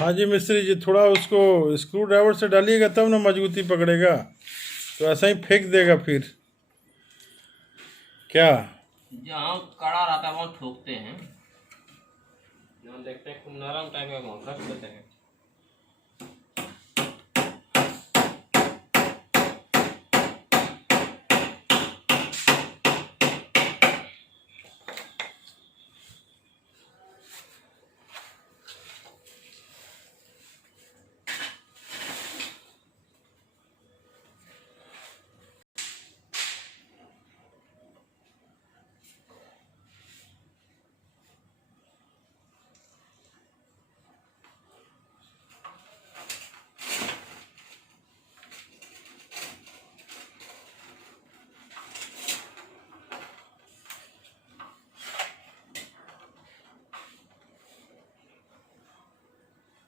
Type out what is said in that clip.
हाँ जी मिस्त्री जी, थोड़ा उसको स्क्रू ड्राइवर से डालिएगा तब ना मजबूती पकड़ेगा, तो ऐसा ही फेंक देगा फिर। क्या जहाँ कड़ा रहता है वहाँ ठोकते हैं, जहाँ देखते हैं खूब नरम टाइप का वहाँ कस देते हैं।